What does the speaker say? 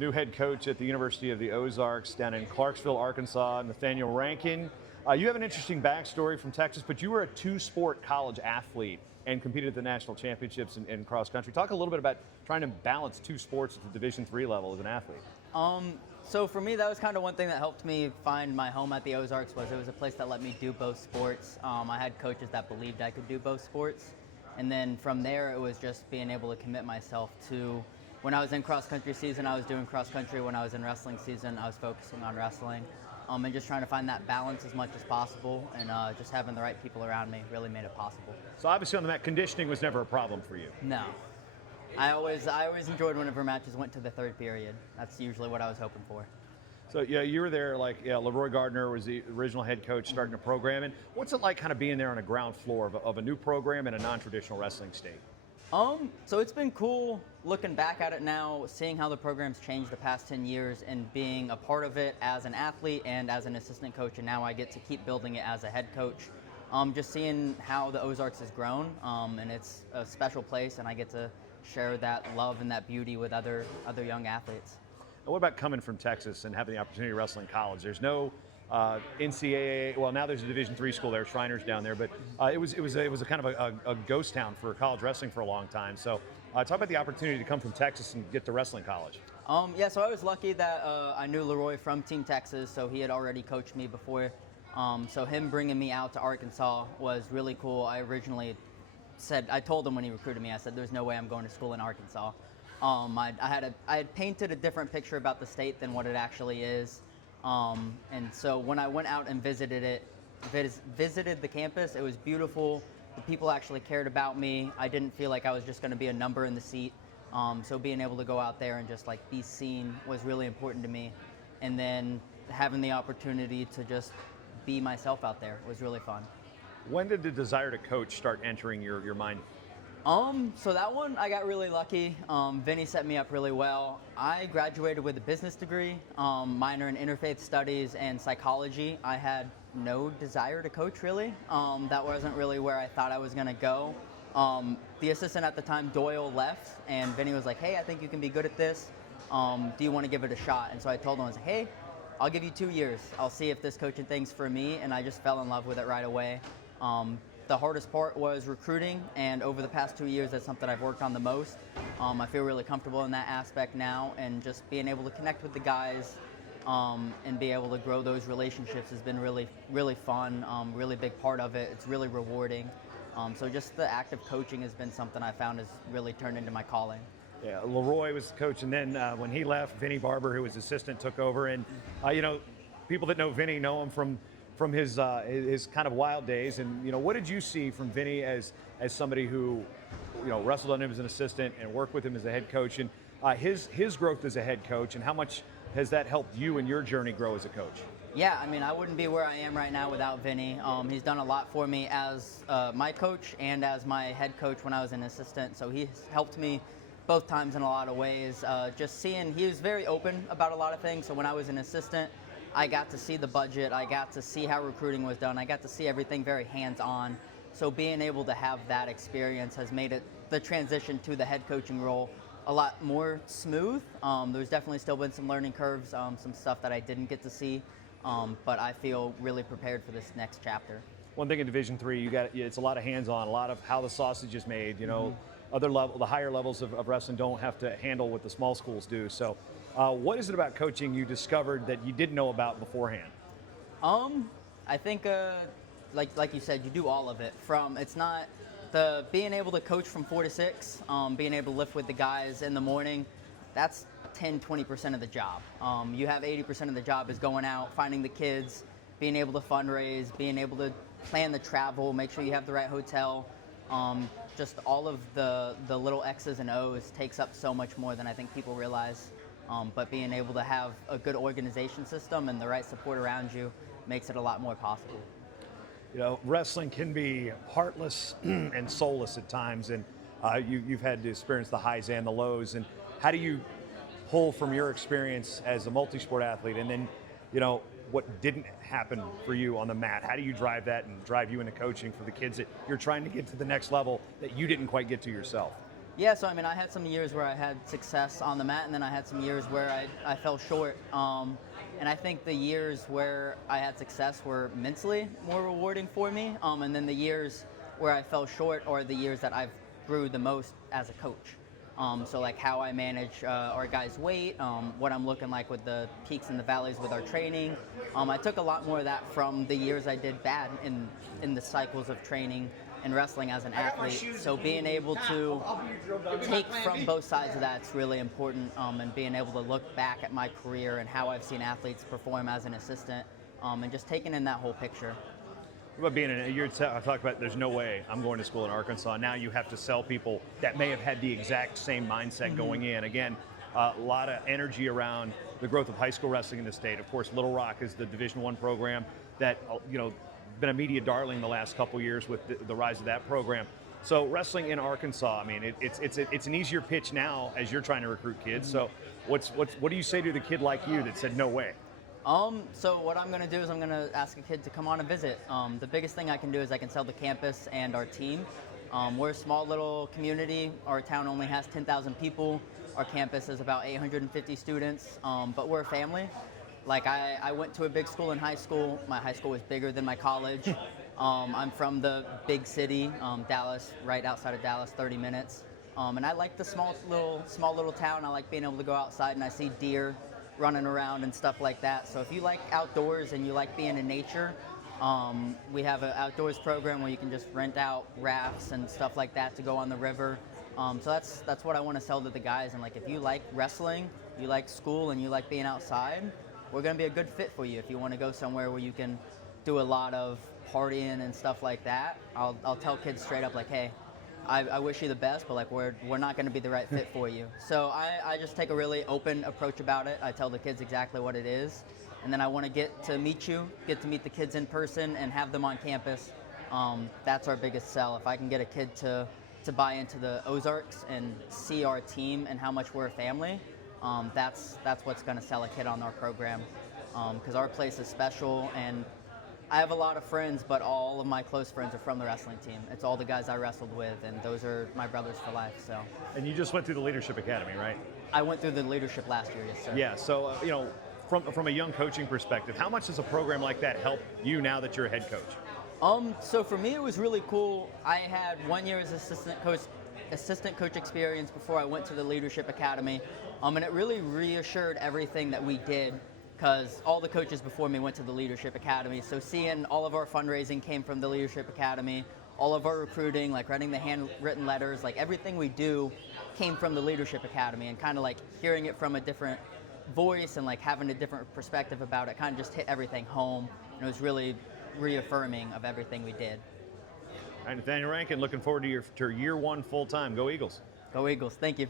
new head coach at the University of the Ozarks down in Clarksville, Arkansas, Nathaneal Rankin. You have an interesting backstory from Texas, but you were a two-sport college athlete and competed at the national championships in cross country. Talk a little bit about trying to balance two sports at the Division III level as an athlete. So for me, that was kind of one thing that helped me find my home at the Ozarks. Was it was a place that let me do both sports. I had coaches that believed I could do both sports, and then from there it was just being able to commit myself to. When I was in cross country season, I was doing cross country. When I was in wrestling season, I was focusing on wrestling, and just trying to find that balance as much as possible, and just having the right people around me really made it possible. So obviously on the mat, conditioning was never a problem for you. No. I always enjoyed whenever matches went to the third period. That's usually what I was hoping for. So yeah, you were there. Leroy Gardner was the original head coach starting a program. And what's it like, kind of being there on the ground floor of a new program in a non-traditional wrestling state? So it's been cool looking back at it now, seeing how the program's changed the past 10 years, and being a part of it as an athlete and as an assistant coach. And now I get to keep building it as a head coach. Just seeing how the Ozarks has grown, and it's a special place, and I get to share that love and that beauty with other young athletes. And what about coming from Texas and having the opportunity to wrestle in college? There's no NCAA. Well, now there's a Division III school there, Shriners down there, but it was a kind of a ghost town for college wrestling for a long time. So talk about the opportunity to come from Texas and get to wrestling college. So I was lucky that I knew Leroy from Team Texas, so he had already coached me before. So him bringing me out to Arkansas was really cool. I told him when he recruited me, I said, there's no way I'm going to school in Arkansas. I had painted a different picture about the state than what it actually is. And so when I went out and visited the campus, it was beautiful. The people actually cared about me. I didn't feel like I was just going to be a number in the seat. So being able to go out there and just be seen was really important to me. And then having the opportunity to just be myself out there was really fun. When did the desire to coach start entering your mind? So that one, I got really lucky. Vinny set me up really well. I graduated with a business degree, minor in interfaith studies and psychology. I had no desire to coach, really. That wasn't really where I thought I was going to go. The assistant at the time, Doyle, left, and Vinny was like, hey, I think you can be good at this. Do you want to give it a shot? And so I told him, I was like, hey, I'll give you 2 years. I'll see if this coaching thing's for me, and I just fell in love with it right away. The hardest part was recruiting, and over the past 2 years, that's something I've worked on the most. I feel really comfortable in that aspect now, and just being able to connect with the guys and be able to grow those relationships has been really, really fun, really big part of it. It's really rewarding. So just the act of coaching has been something I found has really turned into my calling. Yeah, Leroy was the coach, and then when he left, Vinny Barber, who was assistant, took over. And people that know Vinny know him from his kind of wild days. And what did you see from Vinny as somebody who wrestled under him as an assistant and worked with him as a head coach, and his growth as a head coach, and how much has that helped you in your journey grow as a coach? Yeah, I wouldn't be where I am right now without Vinny. He's done a lot for me as my coach and as my head coach when I was an assistant. So he's helped me both times in a lot of ways. Just seeing, he was very open about a lot of things. So when I was an assistant, I got to see the budget. I got to see how recruiting was done. I got to see everything very hands-on. So being able to have that experience has made the transition to the head coaching role a lot more smooth. There's definitely still been some learning curves, some stuff that I didn't get to see. But I feel really prepared for this next chapter. One thing in Division III, it's a lot of hands-on, a lot of how the sausage is made. The higher levels of wrestling don't have to handle what the small schools do. So, what is it about coaching you discovered that you didn't know about beforehand? I think, like you said, you do all of it. It's not being able to coach from 4 to 6, being able to lift with the guys in the morning. That's 10-20% of the job. You have 80% of the job is going out, finding the kids, being able to fundraise, being able to plan the travel, make sure you have the right hotel. Just all of the little X's and O's takes up so much more than I think people realize. But being able to have a good organization system and the right support around you makes it a lot more possible. Wrestling can be heartless and soulless at times, and you've had to experience the highs and the lows. And how do you pull from your experience as a multi-sport athlete, and then, what didn't happen for you on the mat? How do you drive that and drive you into coaching for the kids that you're trying to get to the next level that you didn't quite get to yourself? Yeah, so I mean, I had some years where I had success on the mat, and then I had some years where I fell short. And I think the years where I had success were mentally more rewarding for me. And then the years where I fell short are the years that I've grew the most as a coach. So like how I manage our guys' weight, what I'm looking like with the peaks and the valleys with our training. I took a lot more of that from the years I did bad in the cycles of training and wrestling as an athlete. So being able to take from both sides of that's really important, and being able to look back at my career and how I've seen athletes perform as an assistant, and just taking in that whole picture. What about being I talked about there's no way I'm going to school in Arkansas. Now you have to sell people that may have had the exact same mindset going in. Again, a lot of energy around the growth of high school wrestling in the state. Of course, Little Rock is the Division I program that, been a media darling the last couple years with the rise of that program. So wrestling in Arkansas, I mean, it's an easier pitch now as you're trying to recruit kids. So what do you say to the kid like you that said no way? So what I'm going to do is I'm going to ask a kid to come on and visit. The biggest thing I can do is I can sell the campus and our team. We're a small little community. Our town only has 10,000 people. Our campus is about 850 students, but we're a family. Like I went to a big school in high school. My high school was bigger than my college. I'm from the big city, Dallas, right outside of Dallas, 30 minutes. And I like the small little town. I like being able to go outside and I see deer running around and stuff like that. So if you like outdoors and you like being in nature, we have an outdoors program where you can just rent out rafts and stuff like that to go on the river. So that's what I want to sell to the guys. And like if you like wrestling, you like school, and you like being outside, we're going to be a good fit for you. If you want to go somewhere where you can do a lot of partying and stuff like that, I'll tell kids straight up like, hey, I wish you the best, but like we're not going to be the right fit for you. So I just take a really open approach about it. I tell the kids exactly what it is, and then I want to get to meet the kids in person and have them on campus. That's our biggest sell. If I can get a kid to buy into the Ozarks and see our team and how much we're a family, that's what's going to sell a kid on our program, because our place is special. And I have a lot of friends, but all of my close friends are from the wrestling team. It's all the guys I wrestled with, and those are my brothers for life. So. And you just went through the Leadership Academy, right? I went through the leadership last year, yes, sir. Yeah. So from a young coaching perspective, how much does a program like that help you now that you're a head coach? So for me, it was really cool. I had 1 year as assistant coach experience before I went to the Leadership Academy, and it really reassured everything that we did, because all the coaches before me went to the Leadership Academy. So seeing all of our fundraising came from the Leadership Academy, all of our recruiting, like writing the handwritten letters, like everything we do came from the Leadership Academy, and kind of like hearing it from a different voice and like having a different perspective about it kind of just hit everything home, and it was really reaffirming of everything we did. All right, Nathaneal Rankin, looking forward to your year one full time. Go Eagles. Go Eagles. Thank you.